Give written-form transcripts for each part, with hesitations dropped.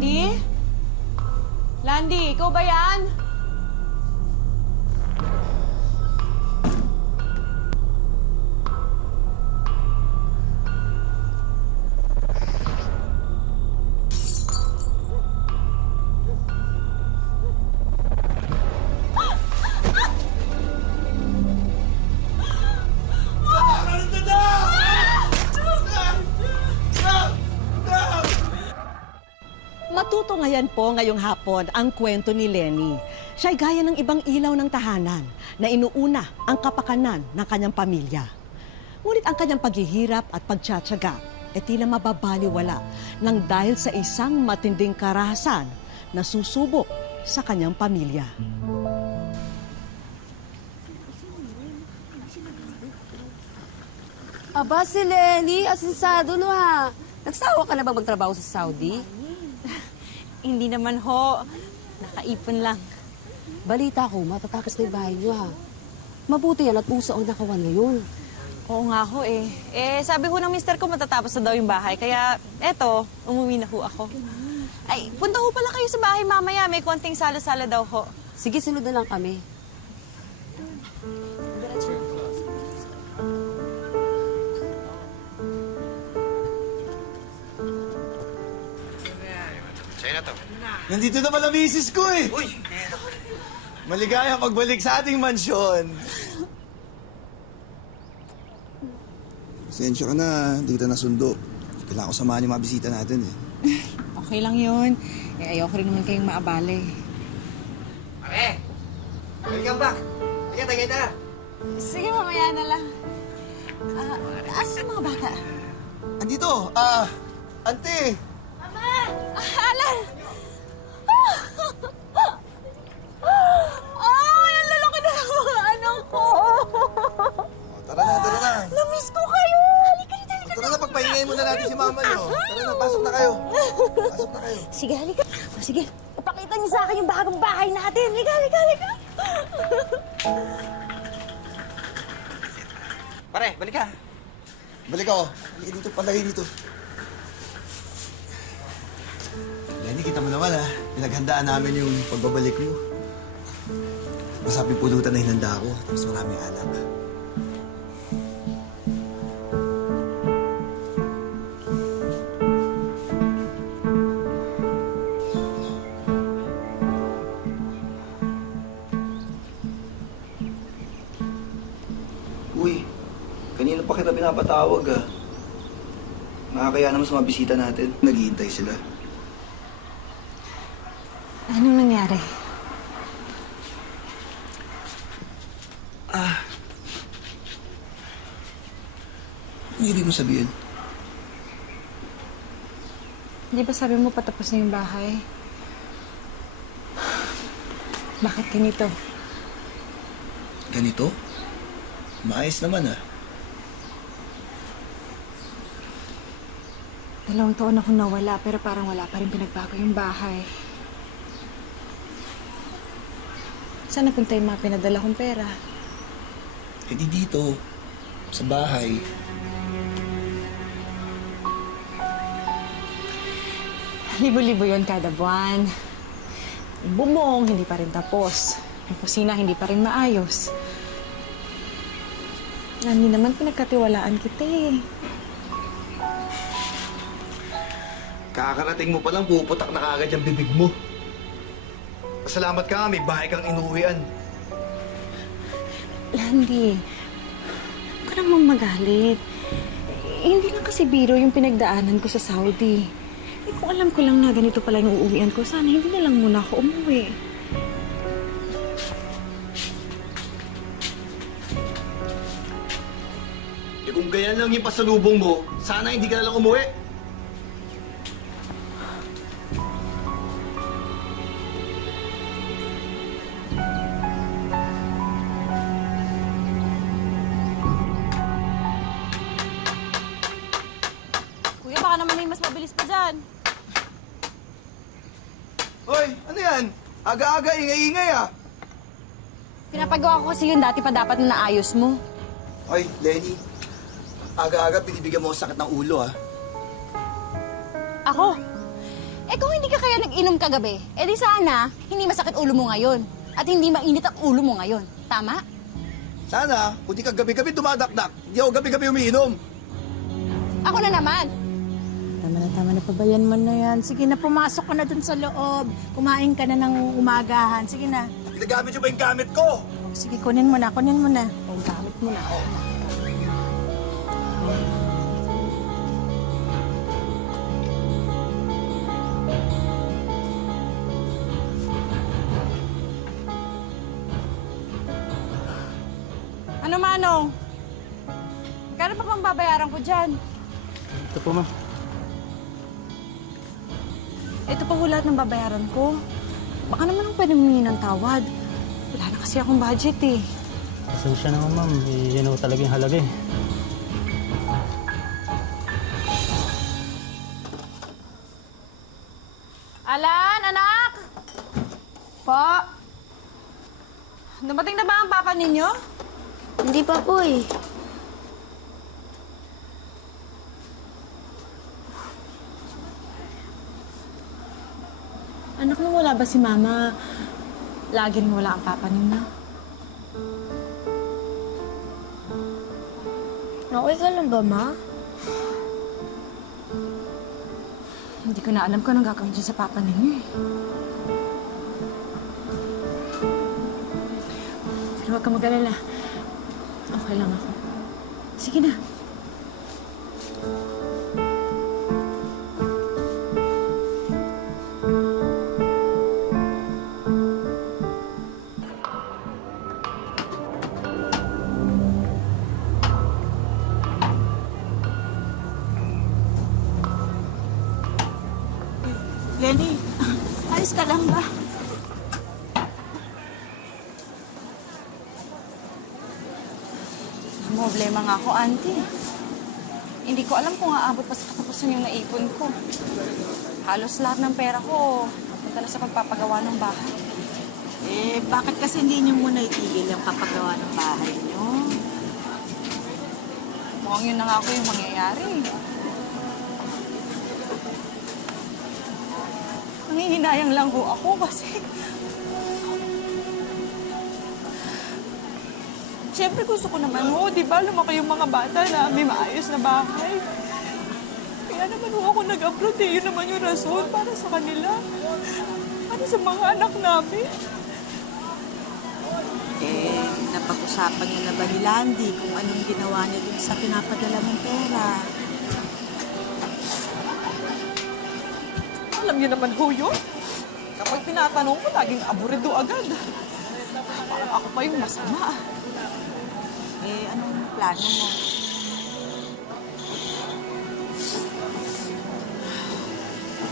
Landy? Landy, ikaw ba yan? Matutunghayan po ngayong hapon ang kwento ni Lenny. Siya'y gaya ng ibang ilaw ng tahanan na inuuna ang kapakanan ng kanyang pamilya. Ngunit ang kanyang paghihirap at pagtsatsaga ay tila mababaliwala nang dahil sa isang matinding karahasan na susubok sa kanyang pamilya. Aba, si Lenny, asensado no ha. Nagsawa ka na ba magtrabaho sa Saudi? Hindi naman ho. Nakaipon lang. Balita ko, matatapos na yung bahay niyo ha. Mabuti yan at puso ang nakawan ngayon. Oo nga ho eh. Sabi ho ng mister ko matatapos na daw yung bahay. Kaya, eto, umuwi na ho ako. Ay, punta ho pala kayo sa bahay mamaya. May konting sala-sala daw ho. Sige, sunod na lang kami. Sa'yo na to. Nandito naman ang misis ko eh. Uy! Maligaya pagbalik sa ating mansyon. Pasensya ka na, hindi kita nasundo. Kailangan ko samahan yung mga bisita natin eh. Okay lang yun. Ayoko rin naman kayong maabala eh. Pare! Welcome back! Tagay-tagay. Sige, mamaya na lang. Asan yung mga bata? Andito, ante. Alan! Ay, ang lalaki na ng mga anak ko! Tara na. Namiss ko kayo! Halika dito, halika Tara na, pagpahingay muna natin si mama nyo. Tara na, pasok na kayo. Sige, halika. Sige, ipakita niyo sa akin yung bagong bahay natin. Halika. Pare, balik ka. Balik ako. Halika dito, palagay dito. Lenny, kita mo naman ha. Pinaghandaan namin yung pagbabalik mo. Masaping pulutan na hinanda ko. Tapos maraming alak. Uy, kanina pa kita pinapatawag ah. Nakakaya naman sa mga bisita natin. Naghihintay sila. Anong nangyari? Ano ibig mo sabihin? Di ba sabi mo patapos na yung bahay? Bakit ganito? Ganito? Maayos naman ah. 2 taon akong nawala pero parang wala pa rin pinagbago yung bahay. Saan napunta yung mga pinadala kong pera? E di dito, sa bahay. Libo-libo yun kada buwan. Yung bubong, hindi pa rin tapos. Yung kusina, hindi pa rin maayos. Hindi naman pinagkatiwalaan kita eh. Kakarating mo palang puputak na kagad yung bibig mo. Pasalamat ka nga, may bahay kang inuwian. Landy, huwag ka namang magalit. Hindi lang kasi biro yung pinagdaanan ko sa Saudi. Kung alam ko lang na ganito pala yung uuwian ko, sana hindi na lang muna ako umuwi. Kung ganyan lang yung pasalubong mo, sana hindi ka na lang umuwi. Kuya, baka naman may mas mabilis pa dyan. Hoy, ano yan? Aga-aga, ingay-ingay ah. Pinapagawa ko kasi yun dati pa dapat na naayos mo. Hoy, Lenny. Aga-aga, binibigyan mo ako sakit ng ulo ah. Ako? Eh kung hindi ka kaya nag-inom kagabi, di sana hindi masakit ulo mo ngayon. At hindi mainit ang ulo mo ngayon. Tama? Sana, kung di ka gabi-gabi dumadakdak, di ako gabi-gabi umiinom. Ako na naman. Tama na, pabayan mo na yan. Sige na, pumasok ka na dun sa loob. Kumain ka na ng umagahan. Sige na. Ginagamit nyo ba yung gamit ko? Sige, kunin mo na. O, gamit mo na. Oo na. Ano, Manong? Kano pa bang babayaran ko dyan? Ito po, ma'am. Ito pa ho lahat ng babayaran ko. Baka naman ang pwede humingi ng tawad. Wala na kasi akong budget eh. Pasensya naman, ma'am. Yan ho talaga yung halaga eh. Alan, anak! Po, Dumating na ba ang papa ninyo? hindi pa po eh. Anak, nung wala ba si mama, lagi rin wala ang papa ninyo? Okay ka lang ba, Ma? Hindi ko na alam kung anong gagawin dyan sa papa ninyo eh. Pero huwag ka mag-alala. Okay lang ako. Sige na. Lenny, ayos ka lang ba? Problema nga ako, auntie. Hindi ko alam kung aabot pa sa katapusan yung naipon ko. Halos lahat ng pera ko punta na sa pagpapagawa ng bahay. Bakit kasi hindi niyo muna itigil yung kapagawa ng bahay niyo? Mukhang yun na nga ako yung mangyayari. Nangihinayang lang ho ako kasi... Siyempre gusto ko naman ho, di ba? Lumaki yung mga bata na may maayos na bahay. Kaya naman ho ako nag-abroad eh. Yun naman yung rason para sa kanila. Para sa mga anak namin. Napag-usapan niyo na ba ni Landy kung anong ginawa niya dun sa pinapadala mong pera? Alam niyo naman ho yun. Kapag tinatanong ko, laging aburido agad. Parang ako pa yung masama. Anong plano mo?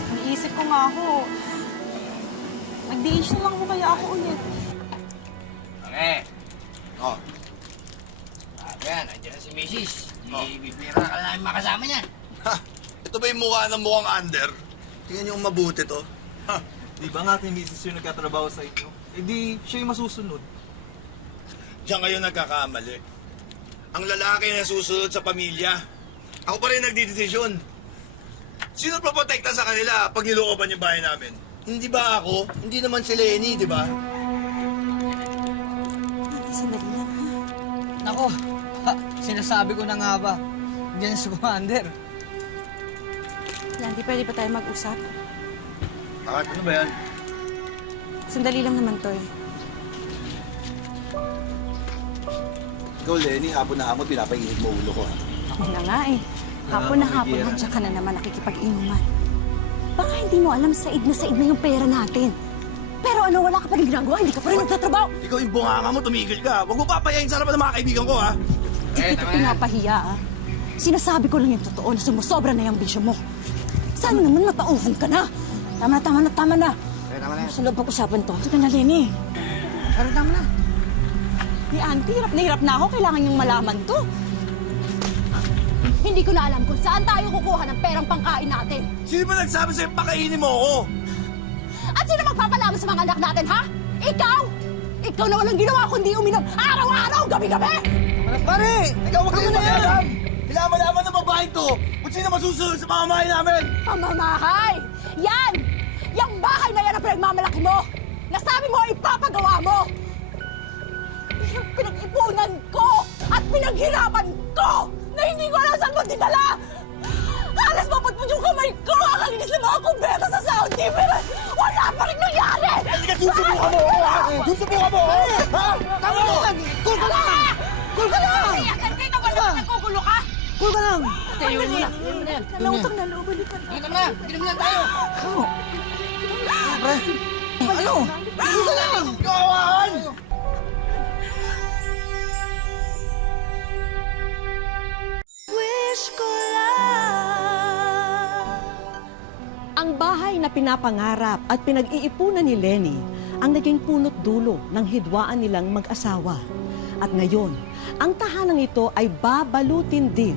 Naisip ko nga ako, mag-DH na lang ho kaya ako ulit. Pare! Oh, Yan, nandiyan na si Mrs. Bibira ka na namin makasama niyan. ha, ito ba yung mukha ng mukhang under? Tingnan yung mabuti to. Ha, di ba nga si Mrs. yung nagkatrabaho sa inyo? Eh di, siya yung masusunod. Diyan kayo nagkakamali. Ang lalaki na susunod sa pamilya. Ako pa rin nagdidesisyon. Sino protekta sa kanila pag nilooban yung bahay namin? Hindi ba ako? Hindi naman si Lenny, di ba? Sandali lang, ha? Nako, sinasabi ko na nga ba. Diyan si Commander. Landy, pwede pa tayo mag-usap? Bakit? Ano ba yan? Sandali lang naman to eh. Ikaw, Lenny, hapon na hapon, pinapainit mo ulo ko. Ako na nga eh. Hapon na hapon, nandiyan ka na naman nakikipag-inuman. Baka hindi mo alam, said na yung pera natin. Pero ano, wala ka pa rin ginagawa, hindi ka pa rin nagtatrabaho. Ikaw yung bunganga mo, tumigil ka. Huwag mo papayayin sa harapan ng mga kaibigan ko, ha? Hindi kita pinapahiya, ah. Sinasabi ko lang yung totoo na sumusobra na yung bisyo mo. Sana naman matauhan ka na. Tama na. Tama na yan. Sa loob pag-usapan to. Sige na, Lenny. Pero tama na. Ni Auntie, hirap na ako. Kailangan niyong malaman to. Hindi ko na alam kung saan tayo kukuha ng perang pangkain natin. Sino ba nagsabi sa'yo pakainin mo ako? At sino magpapalaman sa mga anak natin, ha? Ikaw! Ikaw na walang ginawa kundi uminom araw-araw, gabi-gabi! Pare! Ikaw wag kang makialam! Kailangan malaman ng babaeng to kung sino masusunod sa pamamahay namin! Pamamahay! Yan! bahay na yan ang pinagmamalaki mo! Nasabi mo ipapagawa mo! Pero pinag-ipunan ko at pinaghirapan ko na hindi ko alam saan mo dinala! Halos mapatpun yung kamay ko! Akalinis na mga kumbeta sa Saudi! Pero wala pa rin nangyari! Susubukan mo! Susubukan mo! Ha? Tama mo! Cool ka lang! Cool ka lang! Hindi naman naman nagkukulo ka! Cool ka lang! Tayo mo na! Kalawtang na loob, balikan na. Halika na! Inom na tayo! Ano? Cool ka lang! Kawahan! Ang bahay na pinapangarap at pinag-iipunan ni Lenny ang naging punot dulo ng hidwaan nilang mag-asawa. At ngayon, ang tahanang ito ay babalutin din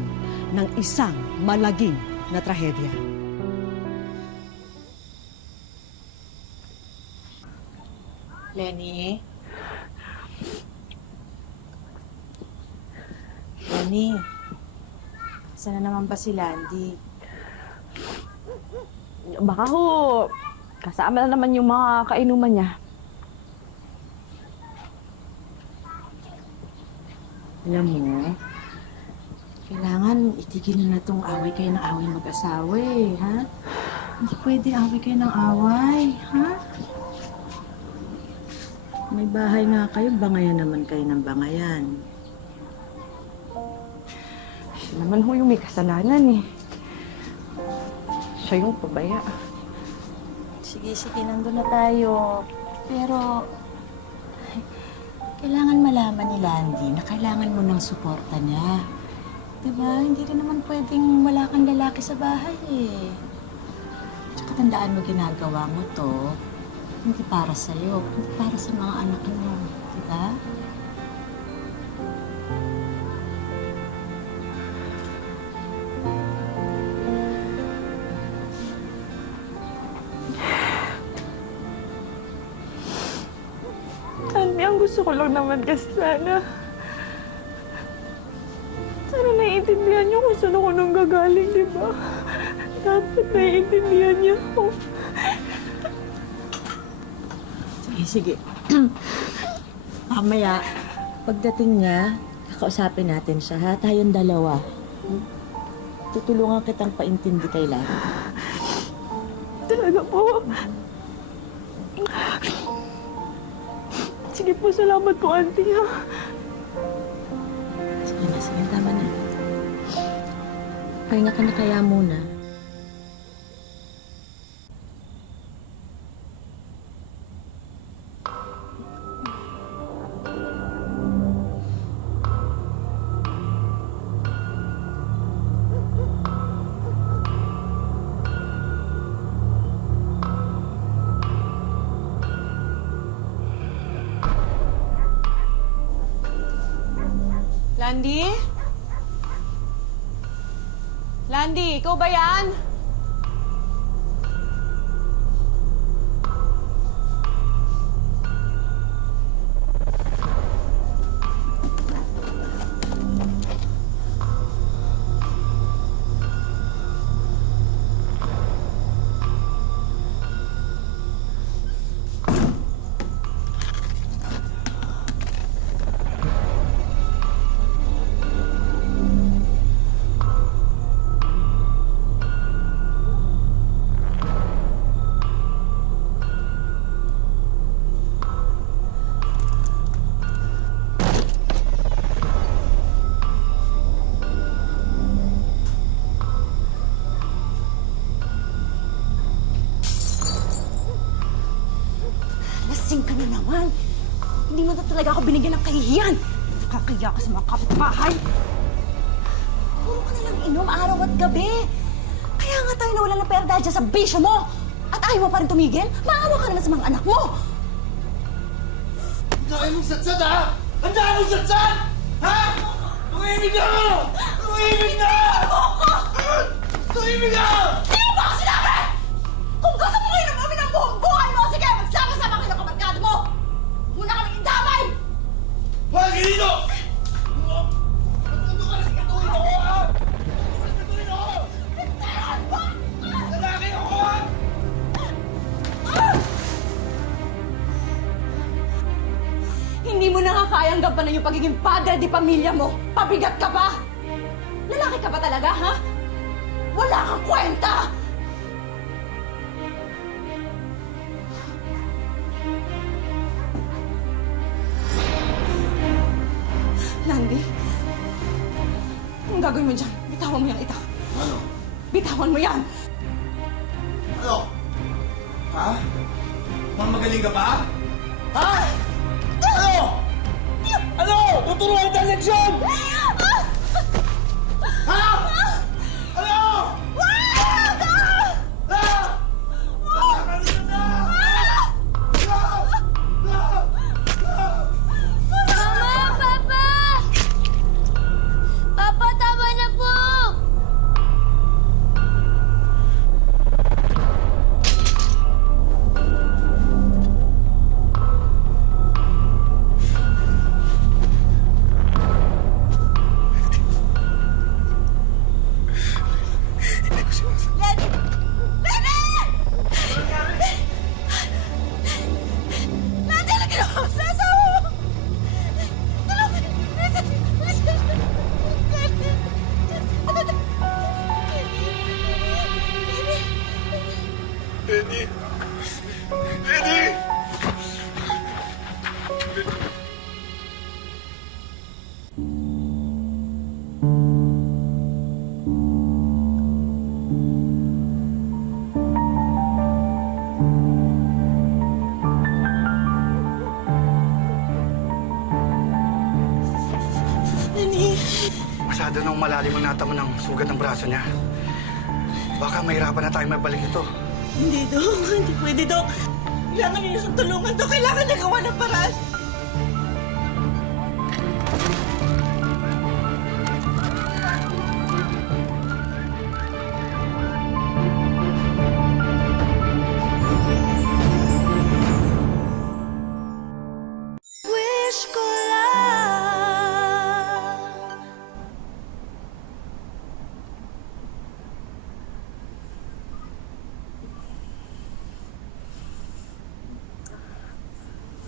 ng isang malagim na trahedya. Lenny? Lenny? Sana naman ba si Landy? Baka ho, kasama na naman yung mga kainuman niya. Alam mo, kailangan itigil na itong away kayo ng away mag-asawa eh, ha? Hindi pwede away kayo ng away, ha? May bahay nga kayo, bangayan naman kayo ng bangayan. Siya naman ho yung may kasalanan eh. Siya yung pabaya. Sige, nandun na tayo. Pero, kailangan malaman ni Landy na kailangan mo ng suporta niya. Diba? Hindi rin naman pwedeng wala kang lalaki sa bahay eh. Tsaka tandaan mo ginagawa mo to, hindi para sa'yo, hindi para sa mga anak mo. Diba? Andy, ang gusto ko lang naman kasi sana naiintindihan niyo kung saan ako nang gagaling, di ba? Dapat naiintindihan niyo ako. Sige. Mamaya, pagdating niya, kakausapin natin siya, ha? Tayong dalawa. Tutulungan kitang paintindi kay Landy. Talaga po. Sige po, salamat po, Auntie. Ha? Sige, tama na. Pahinga ka na kaya muna. Landy? Landy, ikaw ba yan? Lasing ka na naman. Hindi mo na talaga ako binigyan ng kahihiyan. Nakakaya ka sa mga kapitbahay. Puro ka nalang inom araw at gabi. Kaya nga tayo nawala ng pera dahil dyan sa bisyo mo. At ayaw mo pa rin tumigil? Maawa ka naman sa mga anak mo. Ang dami mong satsat, ha? Ang dami mong satsat! Ha? Tumimig na! Tumimig na! Tumimig na! Di mo ba ako sinabi? Kung gusto mo ngayon umamin ang buong buhay mo, sige, magsama-sama kayo ng kabarkada mo. Muna kami indamay! Huwag ka dito! Matuto ka na sa katuwin ako, ha? Matuto ka na sa katuwin ako! Lalaki ako, ha? nakakayang gampanan yung pagiging padre di pamilya mo? Pabigat ka ba? Lalaki ka ba talaga, ha? Wala kang kwenta! Landy, anong gagawin mo dyan? Bitawan mo yung itak. Ano? Bitawan mo yan! Ano? Ha? Mamagaling ka pa? Ha? Ano? Ano? Tuturuan ka ng leksyon! Ha? Ano? Mama! Papa! Papa, tama na po! Lenny! Lenny! Lenny, ano ginawa mo sa asawa mo? Tulungan! Bilisan! Bilisan! Lenny! Lenny! Masyado nang malalim ang natamo ng sugat ng braso niya. Baka mahirapan na tayo mabalik ito. Hindi, Dok. Hindi pwede, Dok. Kailangan niyo siyang tulungan, Dok. Kailangan niya gawa ng paraan. Wish ko lang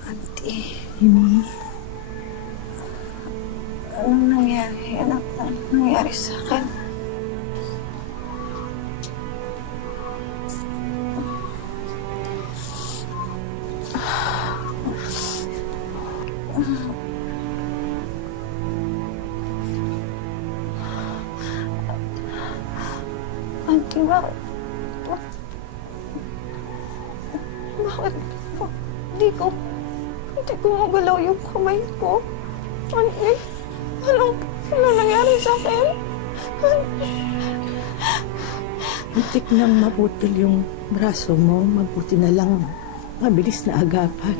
Auntie. Anong nangyari? Anong nangyari sa akin? Auntie, bakit? Bakit? Hindi ko magalaw yung kamay ko. Auntie, anong nangyari sa akin? Muntik nang maputol yung braso mo. Mabuti na lang mabilis na agapan.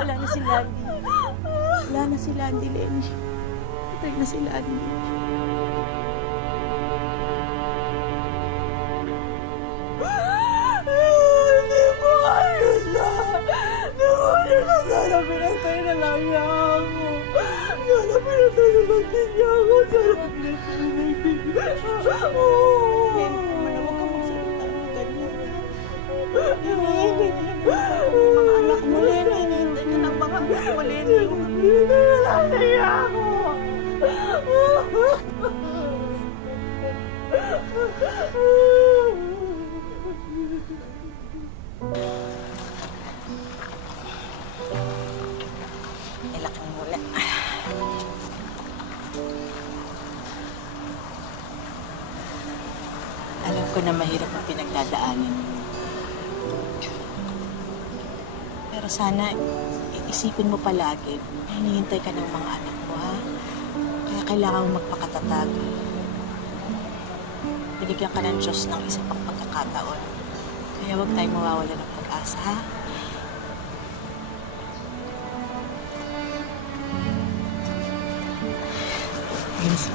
Wala na si Landy. Wala na si Landy, Lenny. Patay na si Landy. Hindi mo ayos na. Namunin na sana pinatay na lang niya ako. Sana pinatay na lang din niya ako. Sana pinatay na lang din niya ako. Huwag ka magsalita ng ganyan. Lenny, mga anak mo, Lenny. Hintay ka ng mga anak mo, Lenny. Pinatay na lang niya ako. Ilakang mula. Alam ko na mahirap ang pinagdadaanan mo. Pero sana isipin mo palagi na hinihintay ka ng mga anak mo, ha? Kaya kailangan mo magpakatatag. Binigyan ka ng Diyos ng isang pang pagkakataon. Kaya huwag tayong mawawala ng pag-asa, ha? Yes.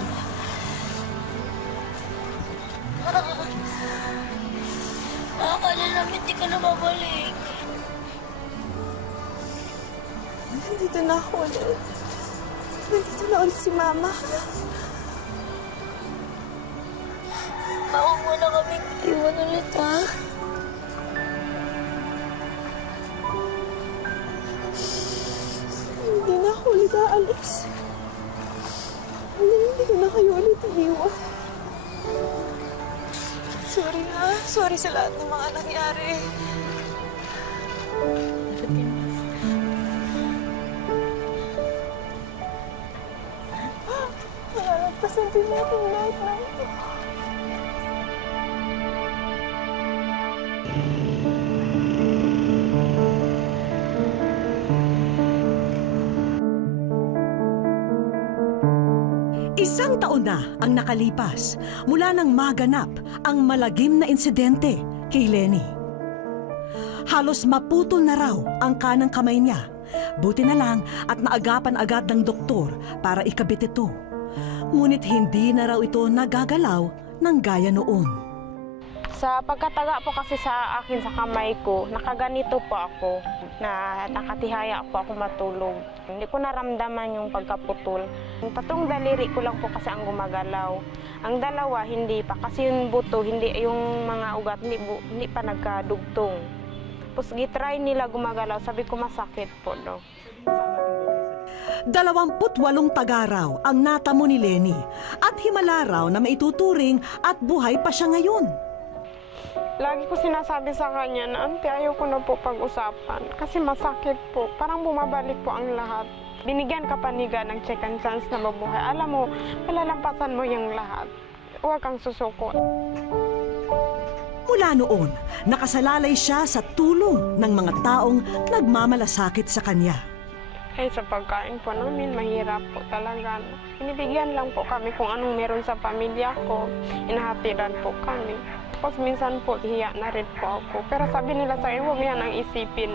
Akala namin ka na babalik? Nandito na ako ulit. Nandito na ulit si Mama. Huwag mo na kaming iwan ulit, ha? Hindi na ako ulit aalis. Hindi ko na kayo ulit iiwan. Sorry ha. Sorry sa lahat ng mga nangyari. Pasan din natin lahat ng ito. Isang taon na ang nakalipas mula nang maganap ang malagim na insidente kay Lenny. Halos maputol na raw ang kanang kamay niya. Buti na lang at naagapan agad ng doktor para ikabit ito. Ngunit hindi na raw ito nagagalaw ng gaya noon. Sa pagkataga po kasi sa akin sa kamay ko, nakaganito po ako, na nakatihaya po ako matulog. Hindi ko naramdaman yung pagkaputol. Yung tatlong daliri ko lang po kasi ang gumagalaw. Ang dalawa, hindi pa. Kasi yung buto, hindi, yung mga ugat, hindi pa nagkadugtong. Tapos gitry nila gumagalaw, sabi ko masakit po daw. 28 tagaraw ang natamo ni Lenny at himala raw na maituturing at buhay pa siya ngayon. Lagi ko sinasabi sa kanya na, Auntie, ayaw ko na po pag-usapan. Kasi masakit po. Parang bumabalik po ang lahat. Binigyan ka pa niga ng second chance na mabuhay. Alam mo, malalampasan mo yung lahat. Huwag kang susuko. Mula noon, nakasalalay siya sa tulong ng mga taong nagmamalasakit sa kanya. Ay, sa pagkain po namin, mahirap po talaga. Binibigyan lang po kami kung anong meron sa pamilya ko. Inahatiran po kami. Tapos minsan po, hiya na rin po ako. Pero sabi nila sa akin, huwag yan ang isipin.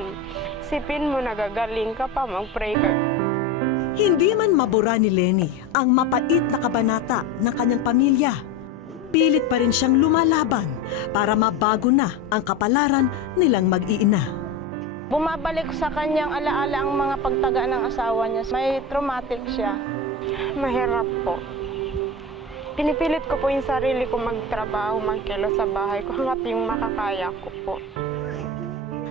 Isipin mo, nagagaling ka pa, mag-pray ka. Hindi man mabura ni Lenny ang mapait na kabanata ng kanyang pamilya. Pilit pa rin siyang lumalaban para mabago na ang kapalaran nilang mag-iina. Bumabalik sa kanyang alaala ang mga pagtaga ng asawa niya. May traumatic siya. Mahirap po. Pinipilit ko po yung sarili ko magtrabaho, magkilo sa bahay ko hanggat yung makakaya ko po.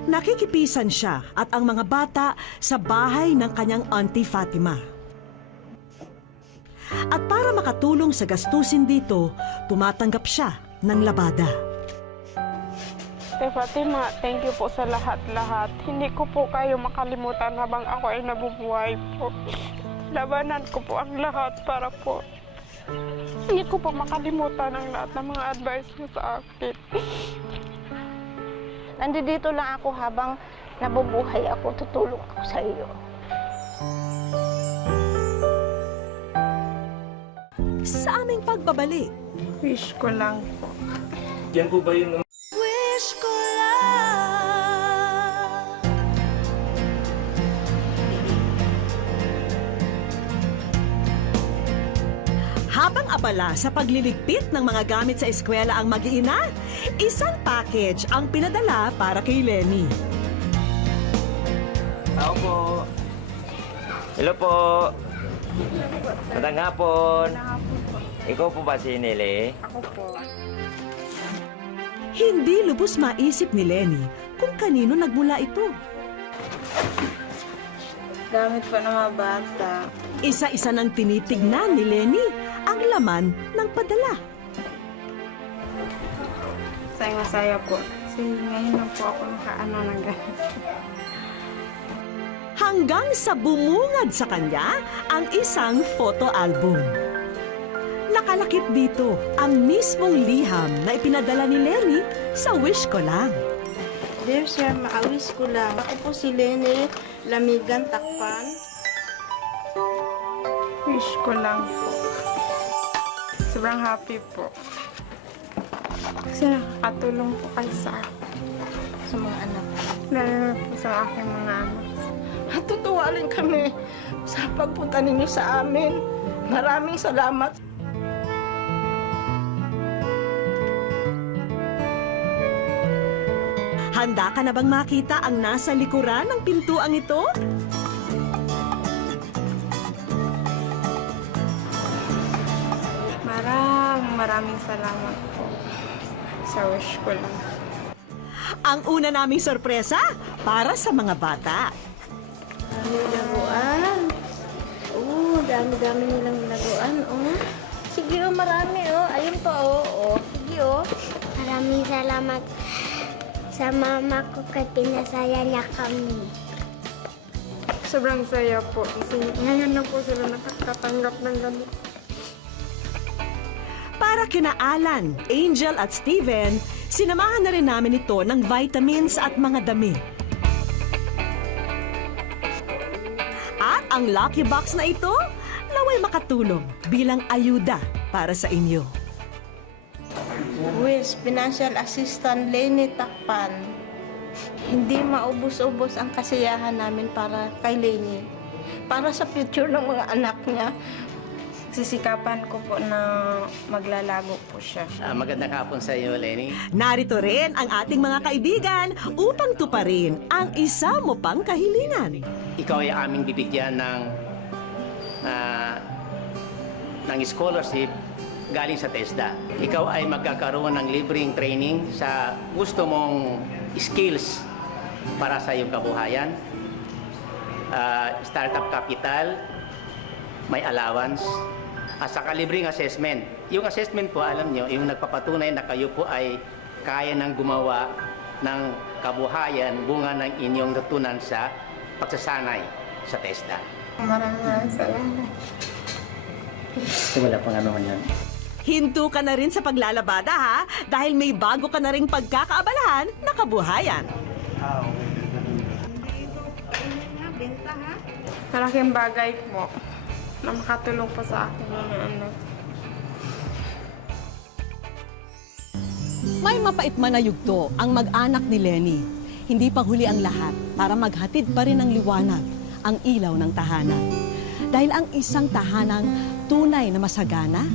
Nakikipisan siya at ang mga bata sa bahay ng kanyang Auntie Fatima. At para makatulong sa gastusin dito, tumatanggap siya ng labada. Ate Fatima, thank you po sa lahat-lahat. Hindi ko po kayo makalimutan habang ako ay nabubuhay po. Labanan ko po ang lahat para po. Hindi ko po makalimutan ang lahat ng mga advice mo sa akin. Nandito lang ako habang nabubuhay ako, tutulong ako sa iyo. Sa aming pagbabalik, Wish ko lang po. Yan po ba yung Wish ko lang. habang abala sa pagliligpit ng mga gamit sa eskwela ang mag-iina, isang package ang pinadala para kay Lenny. Tao po. Hello po. Magandang hapon. Ikaw po ba si Nele? Ako po. Hindi lubos maisip ni Lenny kung kanino nagmula ito. Gamit po ng mga bata. Isa-isa nang tinitignan ni Lenny ang laman ng padala. Masaya po. Kasi ngayon lang po ako nakaano ng ganito. Hanggang sa bumungad sa kanya ang isang photo album. Nakalakip dito ang mismong liham na ipinadala ni Lenny sa Wish Ko Lang. Dear Sir, maawis ko lang. Ako po si Lenny, Lamigan, Takpan. Wish ko lang po. Sobrang happy po. Kasi nakakatulong po kayo sa mga anak. Lalo na po sa aking mga anak. Natutuwa rin kami sa pagpunta ninyo sa amin. Maraming salamat. Handa ka na bang makita ang nasa likuran ng pintuang ito? Maraming salamat po sa wish ko lang. Ang una naming sorpresa para sa mga bata. Laguan. Dami-dami nilang laguan. Sige, marami. Ayun pa, Sige, Maraming salamat sa mama ko kasi pinasaya niya kami. Sobrang saya po. Kasi ngayon na po sila nakakatanggap ng ganito. Para kina Alan, Angel at Steven, sinamahan na rin namin ito ng vitamins at mga damit. At ang lucky box na ito, naway makatulong bilang ayuda para sa inyo. Wish, Financial Assistant Lenny Takpan. Hindi maubos-ubos ang kasiyahan namin para kay Lenny. Para sa future ng mga anak niya. Sisikapan ko po na maglalago po siya. Magandang hapon sa iyo, Lenny. Narito rin ang ating mga kaibigan upang tuparin ang isa mo pang kahilingan. Ikaw ay aming bibigyan ng scholarship galing sa TESDA. Ikaw ay magkakaroon ng libreng training sa gusto mong skills para sa iyong kabuhayan. Startup capital, may allowance, at saka libreng assessment. Yung assessment po, alam nyo, yung nagpapatunay na kayo po ay kaya nang gumawa ng kabuhayan bunga ng inyong natutunan sa pagsasanay sa TESDA. Maraming salamat. Wala pang ano yan. Hinto ka na rin sa paglalabada ha, dahil may bago ka na rin pagkakaabalahan na kabuhayan. Malaking bagay po na makatulong po sa akin mga anak. May mapait man na yugto ang mag-anak ni Lenny. Hindi pa huli ang lahat para maghatid pa rin ng liwanag ang ilaw ng tahanan. Dahil ang isang tahanang tunay na masagana,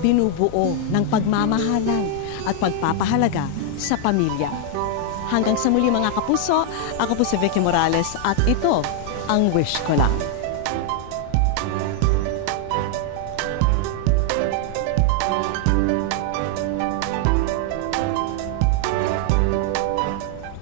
binubuo ng pagmamahalan at pagpapahalaga sa pamilya. Hanggang sa muli mga kapuso, ako po si Vicky Morales at ito ang Wish Ko Lang.